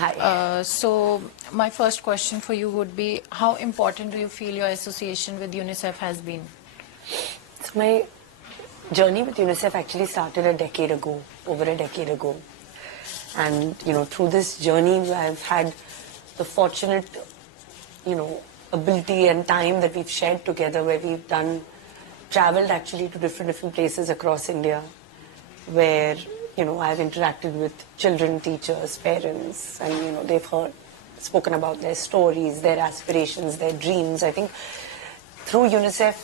Hi. So my first question for you would be, how important do you feel your association with UNICEF has been? So my journey with UNICEF actually started a decade ago, over a decade ago. And, through this journey, I've had the fortunate, ability and time that we've shared together where we've traveled actually to different places across India where, I've interacted with children, teachers, parents, and, they've spoken about their stories, their aspirations, their dreams. I think through UNICEF,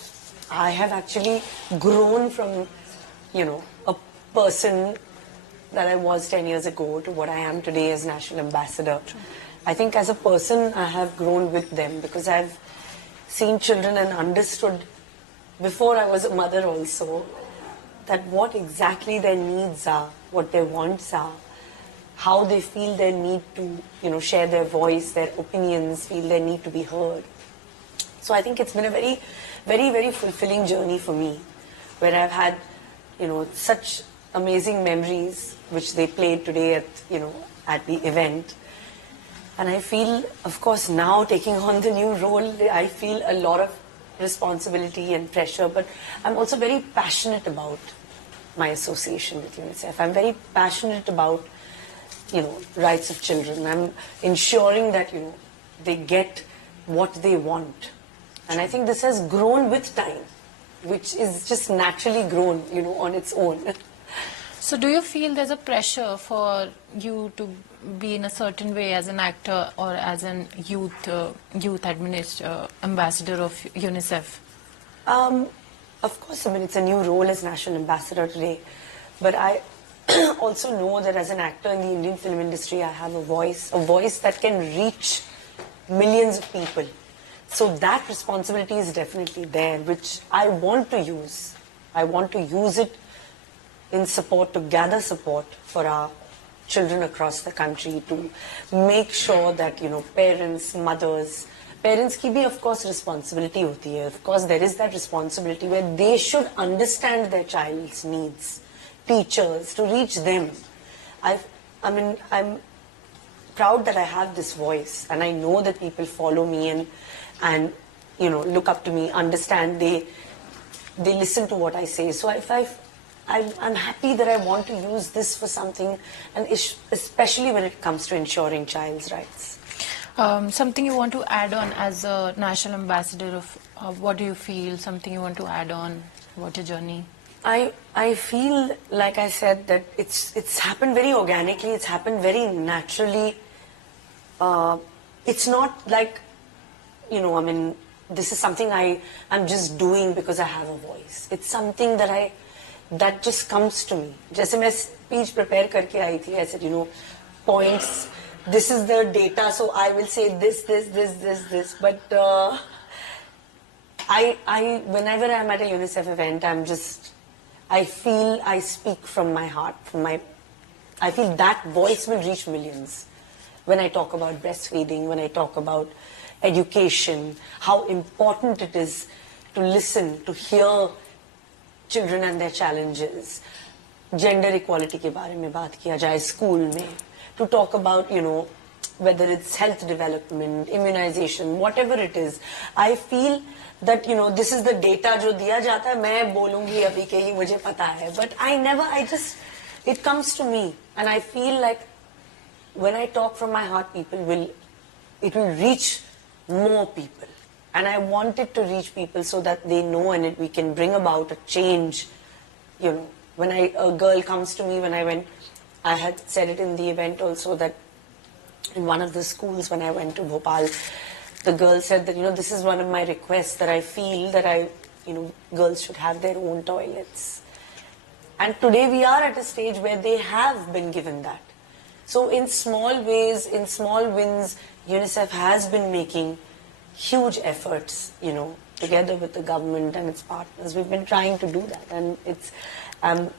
I have actually grown from, a person that I was 10 years ago to what I am today as National Ambassador. I think as a person, I have grown with them because I've seen children and understood before I was a mother also that what exactly their needs are, what their wants are, how they feel their need to, share their voice, their opinions, feel their need to be heard. So I think it's been a very, very, very fulfilling journey for me, where I've had, such amazing memories, which they played today at the event. And I feel, of course, now taking on the new role, I feel a lot of responsibility and pressure, but I'm also very passionate about my association with UNICEF. I'm very passionate about, rights of children. I'm ensuring that, they get what they want. And I think this has grown with time, which is just naturally grown, on its own. So do you feel there's a pressure for you to be in a certain way as an actor or as an youth ambassador of UNICEF? Of course, it's a new role as National Ambassador today. But I also know that as an actor in the Indian film industry, I have a voice that can reach millions of people. So that responsibility is definitely there, which I want to use. I want to use it in support, to gather support for our children across the country, to make sure that, parents, mothers, parents की भी of course responsibility होती है. Of course there is that responsibility where they should understand their child's needs. Teachers, to reach them. I'm proud that I have this voice, and I know that people follow me and look up to me, understand, they listen to what I say. So I'm happy that I want to use this for something, and especially when it comes to ensuring child's rights. Something you want to add on as a National Ambassador of what do you feel? Something you want to add on about your journey? I feel, like I said, that it's happened very organically. It's happened very naturally. It's not like, this is something I'm just doing because I have a voice. It's something that just comes to me. जैसे मैं speech prepare करके आई थी, I said, points. This is the data, so I will say this. But whenever I'm at a UNICEF event, I feel I speak from my heart. I feel that voice will reach millions. When I talk about breastfeeding, when I talk about education, how important it is to listen, to hear children and their challenges. Gender equality के बारे में बात किया जाए school में. To talk about, whether it's health development, immunization, whatever it is. I feel that, this is the data जो दिया जाता है, मैं बोलूँगी अभी के ये मुझे पता है. But it comes to me. And I feel like when I talk from my heart, it will reach more people. And I want it to reach people so that they know and we can bring about a change. When a girl comes to me, I had said it in the event also that in one of the schools when I went to Bhopal, the girl said that, this is one of my requests, that I feel that girls should have their own toilets. And today we are at a stage where they have been given that. So in small ways, in small wins, UNICEF has been making huge efforts, together with the government and its partners. We've been trying to do that. And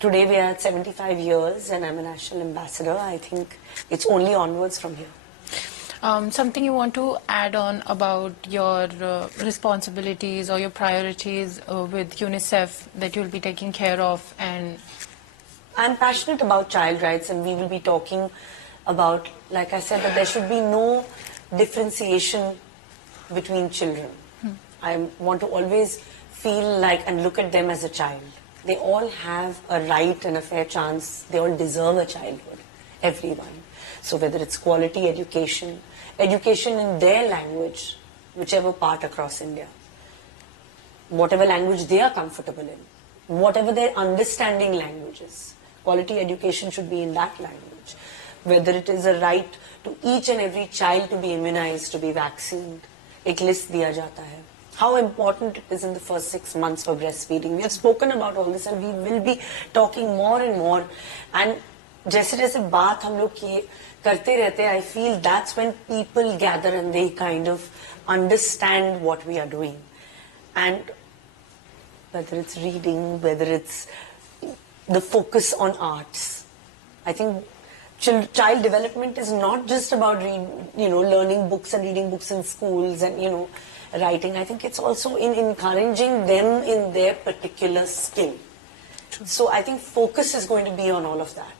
today we are at 75 years and I'm a National Ambassador. I think it's only onwards from here. Something you want to add on about your responsibilities or your priorities with UNICEF that you'll be taking care of? And I'm passionate about child rights, and we will be talking about, like I said, that there should be no differentiation between children. I want to always feel like and look at them as a child. They all have a right and a fair chance. They all deserve a childhood, everyone. So whether it's quality education, education in their language, whichever part across India, whatever language they are comfortable in, whatever their understanding language is, quality education should be in that language. Whether it is a right to each and every child to be immunized, to be vaccinated, एक list दिया जाता है. How important it is in the first 6 months for breastfeeding. We have spoken about all this and we will be talking more and more. And जैसे जैसे बात हम लोग किए करते रहते, I feel that's when people gather and they kind of understand what we are doing. And whether it's reading, whether it's the focus on arts, I think child development is not just about learning books and reading books in schools and writing. I think it's also in encouraging them in their particular skill. So I think focus is going to be on all of that.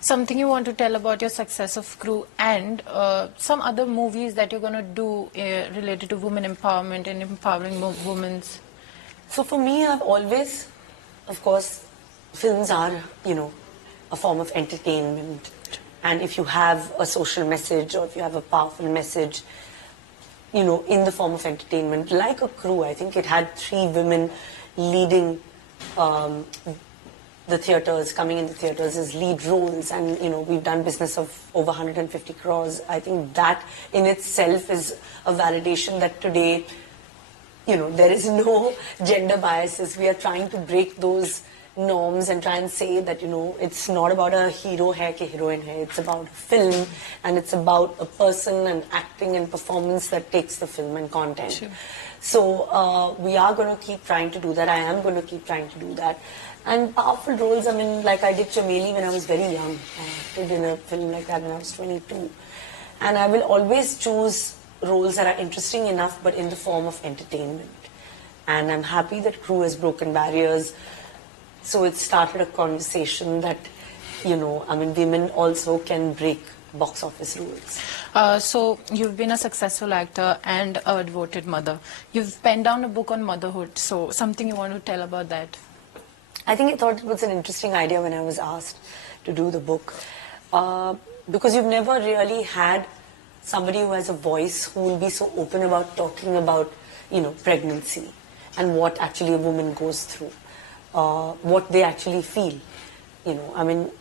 Something you want to tell about your success of Crew and some other movies that you're going to do related to women empowerment and empowering women? So for me, I've always, of course, films are, a form of entertainment. And if you have a social message or if you have a powerful message, in the form of entertainment, like a Crew, I think it had 3 women leading the theatres, coming in the theatres as lead roles, and we've done business of over 150 crores. I think that in itself is a validation that today, there is no gender biases. We are trying to break those norms and try and say that it's not about a hero hai ki heroine hai. It's about film, and it's about a person and acting and performance that takes the film and content. Sure. So we are going to keep trying to do that. I am going to keep trying to do that. And powerful roles, like I did Chameli when I was very young. I did in a film like that when I was 22. And I will always choose roles that are interesting enough but in the form of entertainment. And I'm happy that Crew has broken barriers. So it started a conversation that, women also can break box office rules. So you've been a successful actor and a devoted mother. You've penned down a book on motherhood. So something you want to tell about that? I think I thought it was an interesting idea when I was asked to do the book. Because you've never really had somebody who has a voice who will be so open about talking about, pregnancy and what actually a woman goes through, what they actually feel.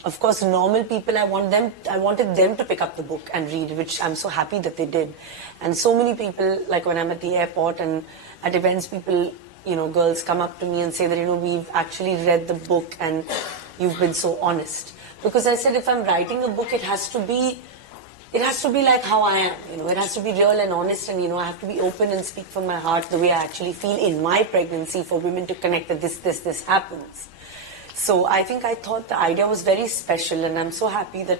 Of course, normal people, I wanted them to pick up the book and read, which I'm so happy that they did. And so many people, like when I'm at the airport and at events, people, girls come up to me and say that, we've actually read the book and you've been so honest. Because I said, if I'm writing a book, it has to be like how I am, it has to be real and honest, and, I have to be open and speak from my heart the way I actually feel in my pregnancy for women to connect that this happens. So I thought the idea was very special, and I'm so happy that,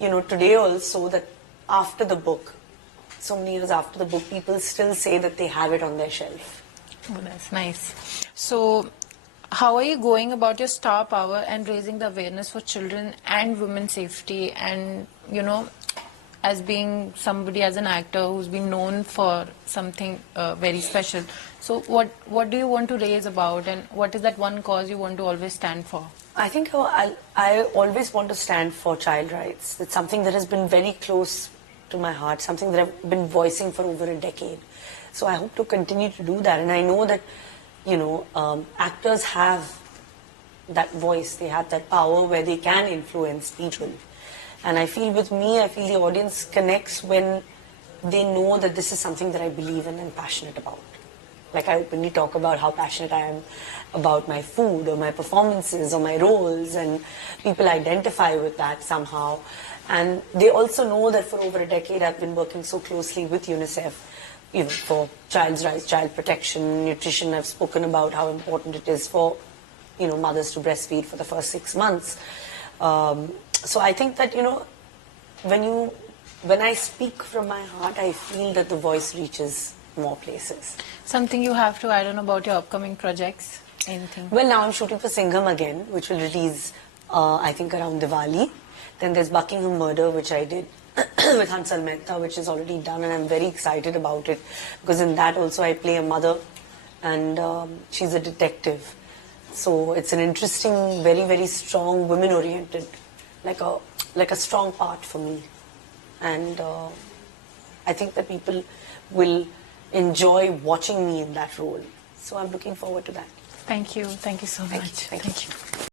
today also that after the book, so many years after the book, people still say that they have it on their shelf. Oh, that's nice. So how are you going about your star power and raising the awareness for children and women's safety and, as being somebody as an actor who's been known for something very special. So what do you want to raise about, and what is that one cause you want to always stand for? I think I always want to stand for child rights. It's something that has been very close to my heart, something that I've been voicing for over a decade. So I hope to continue to do that. And I know that, actors have that voice, they have that power where they can influence people. And I feel with me, I feel the audience connects when they know that this is something that I believe in and passionate about. Like I openly talk about how passionate I am about my food or my performances or my roles, and people identify with that somehow. And they also know that for over a decade I've been working so closely with UNICEF, for child's rights, child protection, nutrition. I've spoken about how important it is for, mothers to breastfeed for the first 6 months. So I think that, when I speak from my heart, I feel that the voice reaches more places. Something you have to add on about your upcoming projects? Anything? Well, now I'm shooting for Singham again, which will release, I think, around Diwali. Then there's Buckingham Murder, which I did with Hansal Mehta, which is already done, and I'm very excited about it because in that also I play a mother, and she's a detective. So it's an interesting, very, very strong, women-oriented, like a strong part for me, and I think that people will enjoy watching me in that role. So I'm looking forward to that. Thank you so much. Thank you.